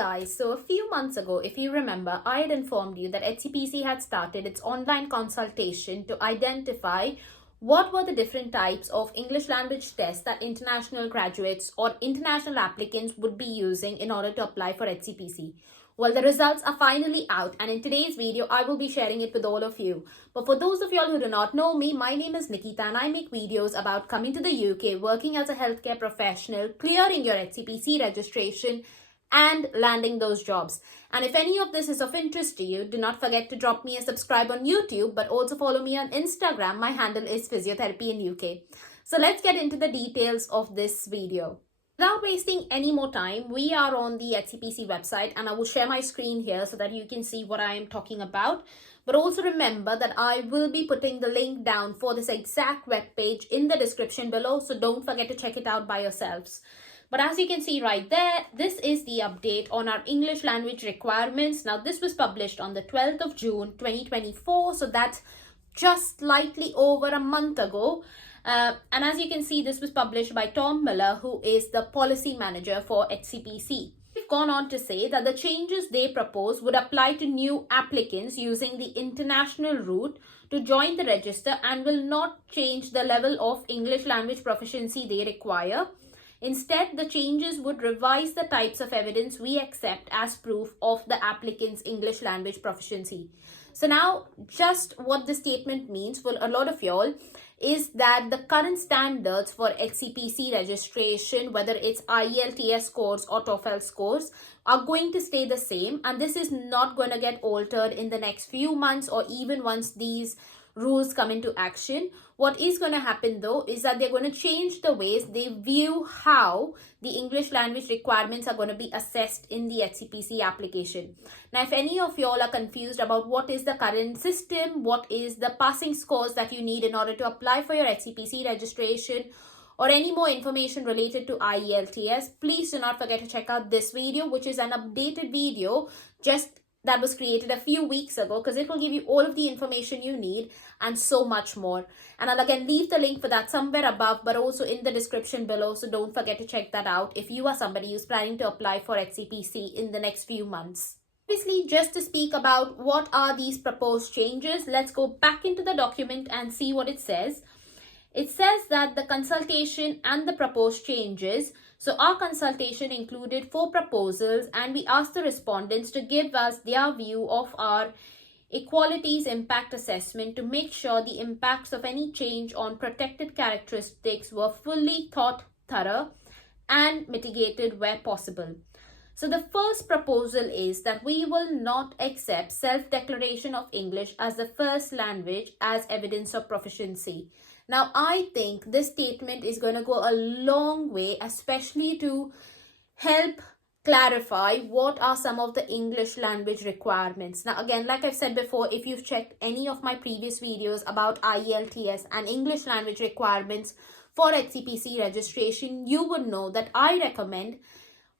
Guys, so a few months ago, if you remember, I had informed you that HCPC had started its online consultation to identify what were the different types of English language tests that international graduates or international applicants would be using in order to apply for HCPC. Well, the results are finally out, and in today's video, I will be sharing it with all of you. But for those of y'all who do not know me, my name is Nikita and I make videos about coming to the UK, working as a healthcare professional, clearing your HCPC registration, and landing those jobs. And if any of this is of interest to you, do not forget to drop me a subscribe on YouTube, but also follow me on Instagram. My handle is Physiotherapy in UK. So let's get into the details of this video. Without wasting any more time, we are on the HCPC website and I will share my screen here so that you can see what I am talking about. But also remember that I will be putting the link down for this exact web page in the description below, so don't forget to check it out by yourselves. But as you can see right there, this is the update on our English language requirements. Now this was published on the 12th of June 2024, so that's just slightly over a month ago. And as you can see, this was published by Tom Miller, who is the policy manager for HCPC. They've gone on to say that the changes they propose would apply to new applicants using the international route to join the register and will not change the level of English language proficiency they require. Instead, the changes would revise the types of evidence we accept as proof of the applicant's English language proficiency. So now, just what this statement means for a lot of y'all is that the current standards for HCPC registration, whether it's IELTS scores or TOEFL scores, are going to stay the same, and this is not going to get altered in the next few months or even once these rules come into action. What is going to happen though is that they're going to change the ways they view how the English language requirements are going to be assessed in the HCPC application. Now, if any of y'all are confused about what is the current system, what is the passing scores that you need in order to apply for your HCPC registration, or any more information related to IELTS, please do not forget to check out this video, which is an updated video that was created a few weeks ago, because it will give you all of the information you need and so much more. And I'll again leave the link for that somewhere above, but also in the description below, so don't forget to check that out if you are somebody who's planning to apply for HCPC in the next few months. Obviously, just to speak about what are these proposed changes, let's go back into the document and see what it says. It says that the consultation and the proposed changes. So our consultation included 4 proposals and we asked the respondents to give us their view of our equalities impact assessment to make sure the impacts of any change on protected characteristics were fully thought thorough and mitigated where possible. So the first proposal is that we will not accept self-declaration of English as the first language as evidence of proficiency. Now, I think this statement is going to go a long way, especially to help clarify what are some of the English language requirements. Now, again, like I've said before, if you've checked any of my previous videos about IELTS and English language requirements for HCPC registration, you would know that I recommend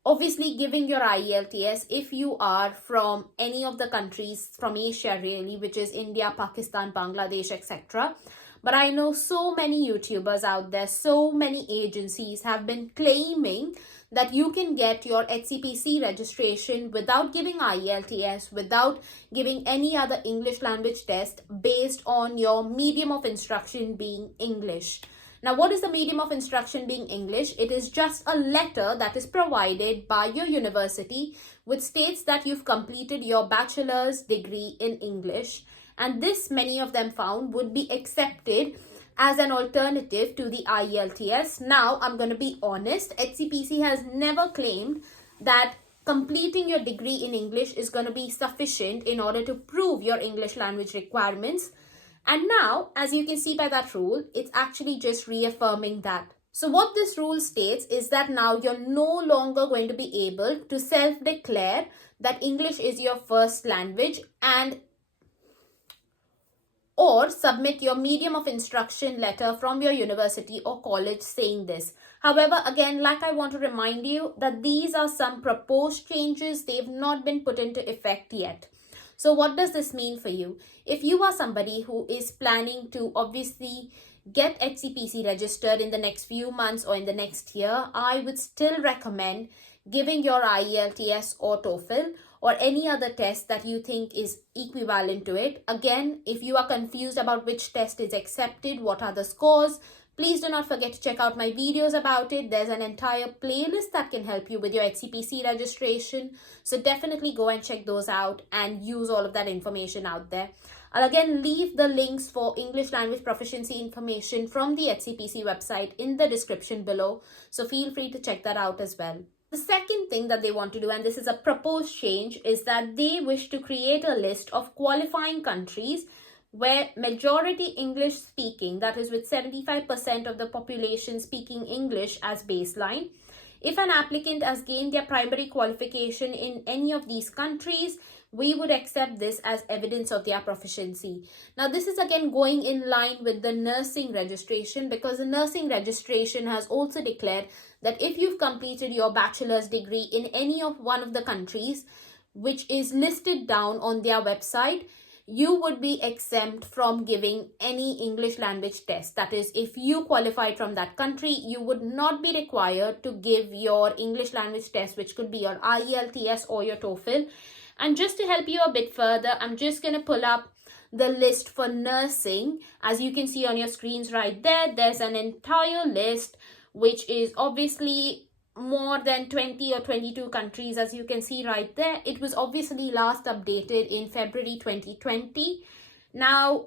obviously giving your IELTS if you are from any of the countries from Asia really, which is India, Pakistan, Bangladesh, etc. But I know so many YouTubers out there, so many agencies have been claiming that you can get your HCPC registration without giving IELTS, without giving any other English language test based on your medium of instruction being English. Now, what is the medium of instruction being English? It is just a letter that is provided by your university which states that you've completed your bachelor's degree in English. And this, many of them found, would be accepted as an alternative to the IELTS. Now, I'm going to be honest, HCPC has never claimed that completing your degree in English is going to be sufficient in order to prove your English language requirements. And now, as you can see by that rule, it's actually just reaffirming that. So what this rule states is that now you're no longer going to be able to self-declare that English is your first language or submit your medium of instruction letter from your university or college saying this. However, again, like I want to remind you that these are some proposed changes. They've not been put into effect yet. So what does this mean for you? If you are somebody who is planning to obviously get HCPC registered in the next few months or in the next year, I would still recommend giving your IELTS or TOEFL or any other test that you think is equivalent to it. Again, if you are confused about which test is accepted, what are the scores, please do not forget to check out my videos about it. There's an entire playlist that can help you with your HCPC registration. So definitely go and check those out and use all of that information out there. I'll again leave the links for English language proficiency information from the HCPC website in the description below. So feel free to check that out as well. The second thing that they want to do, and this is a proposed change, is that they wish to create a list of qualifying countries where majority English speaking, that is with 75% of the population speaking English as baseline. If an applicant has gained their primary qualification in any of these countries, we would accept this as evidence of their proficiency. Now, this is again going in line with the nursing registration, because the nursing registration has also declared that if you've completed your bachelor's degree in any of one of the countries, which is listed down on their website, you would be exempt from giving any English language test. That is, if you qualified from that country, you would not be required to give your English language test, which could be your IELTS or your TOEFL. And just to help you a bit further, I'm just going to pull up the list for nursing. As you can see on your screens right there, there's an entire list, which is obviously more than 20 or 22 countries, as you can see right there. It was obviously last updated in February 2020. Now,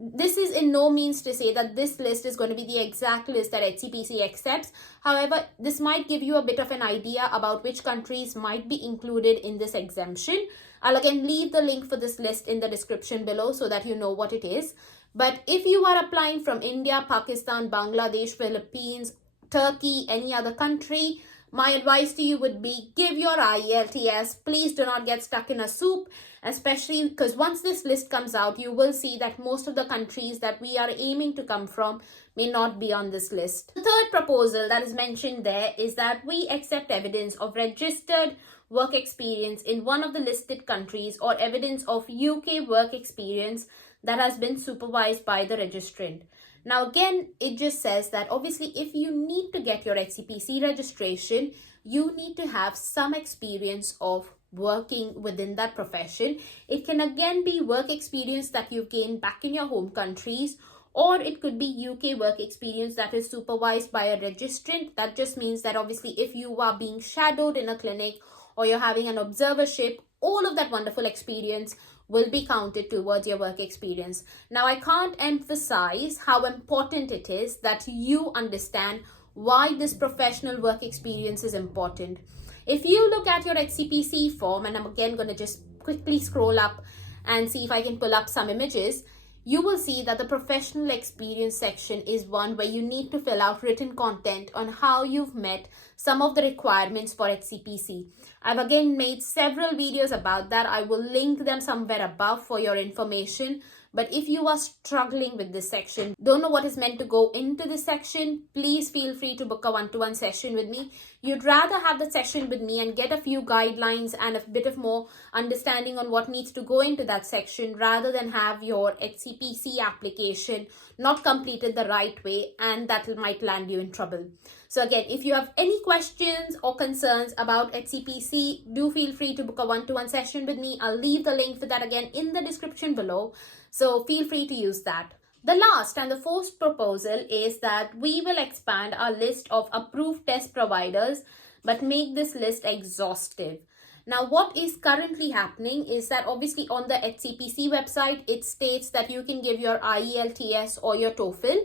this is in no means to say that this list is going to be the exact list that HCPC accepts. However, this might give you a bit of an idea about which countries might be included in this exemption. I'll again leave the link for this list in the description below so that you know what it is. But if you are applying from India, Pakistan, Bangladesh, Philippines, Turkey, any other country, my advice to you would be give your IELTS. Please do not get stuck in a soup, especially because once this list comes out, you will see that most of the countries that we are aiming to come from may not be on this list. The third proposal that is mentioned there is that we accept evidence of registered work experience in one of the listed countries or evidence of UK work experience that has been supervised by the registrant. Now again, it just says that obviously if you need to get your HCPC registration, you need to have some experience of working within that profession. It can again be work experience that you've gained back in your home countries, or it could be UK work experience that is supervised by a registrant. That just means that obviously if you are being shadowed in a clinic or you're having an observership, all of that wonderful experience will be counted towards your work experience. Now, I can't emphasize how important it is that you understand why this professional work experience is important. If you look at your HCPC form, and I'm again going to just quickly scroll up and see if I can pull up some images, you will see that the professional experience section is one where you need to fill out written content on how you've met some of the requirements for HCPC. I've again made several videos about that. I will link them somewhere above for your information. But if you are struggling with this section, don't know what is meant to go into this section, please feel free to book a one-to-one session with me. You'd rather have the session with me and get a few guidelines and a bit of more understanding on what needs to go into that section rather than have your HCPC application not completed the right way, and that might land you in trouble. So again, if you have any questions or concerns about HCPC, do feel free to book a one-to-one session with me. I'll leave the link for that again in the description below. So feel free to use that. The last and the fourth proposal is that we will expand our list of approved test providers, but make this list exhaustive. Now, what is currently happening is that obviously on the HCPC website, it states that you can give your IELTS or your TOEFL.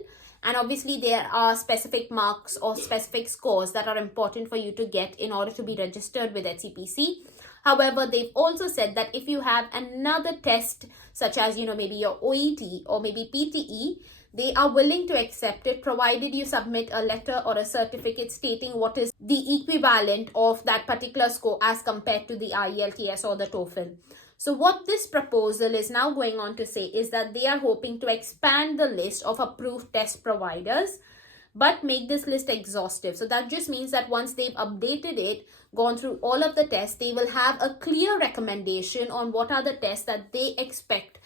And obviously there are specific marks or specific scores that are important for you to get in order to be registered with HCPC. However, they've also said that if you have another test, such as, maybe your OET or maybe PTE, they are willing to accept it, provided you submit a letter or a certificate stating what is the equivalent of that particular score as compared to the IELTS or the TOEFL. So what this proposal is now going on to say is that they are hoping to expand the list of approved test providers, but make this list exhaustive. So that just means that once they've updated it, gone through all of the tests, they will have a clear recommendation on what are the tests that they expect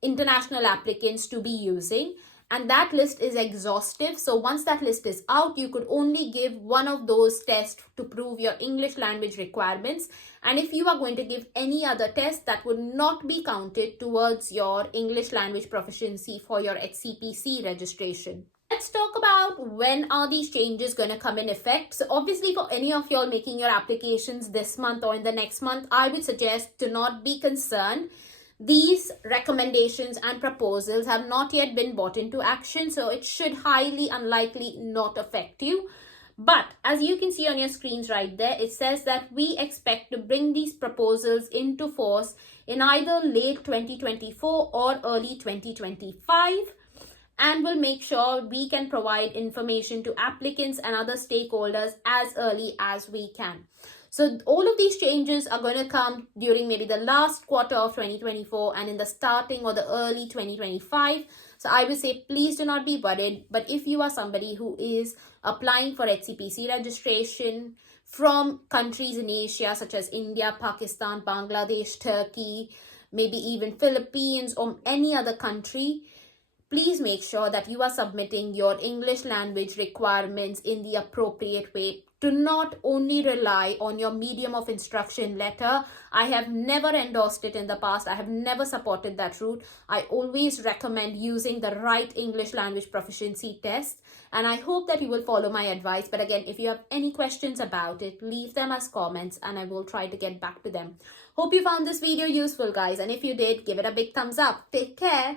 international applicants to be using. and that list is exhaustive. So once that list is out, you could only give one of those tests to prove your English language requirements. And if you are going to give any other test, that would not be counted towards your English language proficiency for your HCPC registration. Let's talk about when are these changes going to come in effect. So obviously for any of y'all making your applications this month or in the next month, I would suggest to not be concerned. These recommendations and proposals have not yet been brought into action, so it should highly unlikely not affect you. But as you can see on your screens right there, it says that we expect to bring these proposals into force in either late 2024 or early 2025, and will make sure we can provide information to applicants and other stakeholders as early as we can. So all of these changes are going to come during maybe the last quarter of 2024 and in the starting or the early 2025. So I would say please do not be worried. But if you are somebody who is applying for HCPC registration from countries in Asia such as India, Pakistan, Bangladesh, Turkey, maybe even Philippines or any other country, please make sure that you are submitting your English language requirements in the appropriate way. Do not only rely on your medium of instruction letter. I have never endorsed it in the past. I have never supported that route. I always recommend using the right English language proficiency test. And I hope that you will follow my advice. But again, if you have any questions about it, leave them as comments and I will try to get back to them. Hope you found this video useful, guys. And if you did, give it a big thumbs up. Take care.